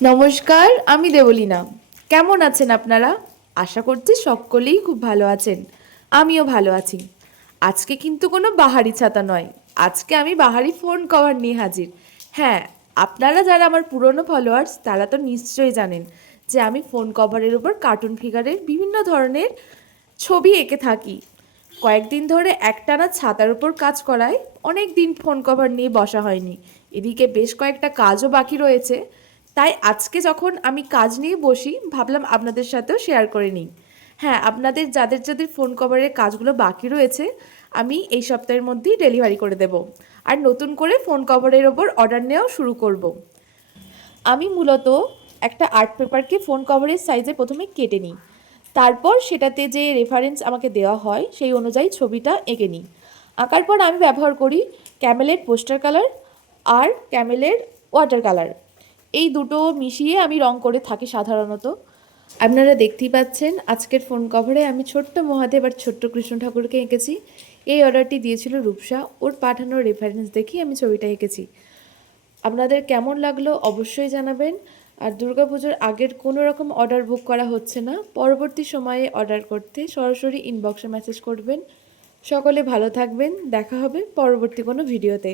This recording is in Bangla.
নমস্কার, আমি দেবলীনা। কেমন আছেন আপনারা? আশা করছি সকলেই খুব ভালো আছেন। আমিও ভালো আছি। আজকে কিন্তু কোনো বাহারি ছাতা নয়। আজকে আমি বাহারি ফোন কভার নিয়ে হাজির। হ্যাঁ, আপনারা যারা আমার পুরনো ফলোয়ার্স তারা তো নিশ্চয়ই জানেন যে আমি ফোন কভারের উপর কার্টুন ফিগারের বিভিন্ন ধরনের ছবি এঁকে থাকি। কয়েকদিন ধরে একটানা ছাতার উপর কাজ করায় অনেক দিন ফোন কভার নিয়ে বসা হয়নি। এদিকে বেশ কয়েকটা কাজও বাকি রয়েছে। তাই আজকে যখন আমি কাজ নিয়ে বসি ভাবলাম আপনাদের সাথেও শেয়ার করে নিই। হ্যাঁ, আপনাদের যাদের যাদের ফোন কভারের কাজগুলো বাকি রয়েছে আমি এই সপ্তাহের মধ্যেই ডেলিভারি করে দেব। আর নতুন করে ফোন কভারের ওপর অর্ডার নেওয়াও শুরু করব। আমি মূলত একটা আর্ট পেপারকে ফোন কভারের সাইজে প্রথমে কেটে নিই। তারপর সেটাতে যে রেফারেন্স আমাকে দেওয়া হয় সেই অনুযায়ী ছবিটা এঁকে নিই। আঁকার পর আমি ব্যবহার করি ক্যামেলের পোস্টার কালার আর ক্যামেলের ওয়াটার কালার। এই দুটো মিশিয়ে আমি রং করে থাকি সাধারণত। আপনারা দেখতেই পাচ্ছেন আজকের ফোন কভারে আমি ছোট্ট মহাদেব আর ছোট্ট কৃষ্ণ ঠাকুরকে এঁকেছি। এই অর্ডারটি দিয়েছিল রূপসা, ওর পাঠানোর রেফারেন্স দেখেই আমি ছবিটা এঁকেছি। আপনাদের কেমন লাগলো অবশ্যই জানাবেন। আর দুর্গাপুজোর আগের কোনো রকম অর্ডার বুক করা হচ্ছে না, পরবর্তী সময়ে অর্ডার করতে সরাসরি ইনবক্সে মেসেজ করবেন। সকলে ভালো থাকবেন, দেখা হবে পরবর্তী কোনো ভিডিওতে।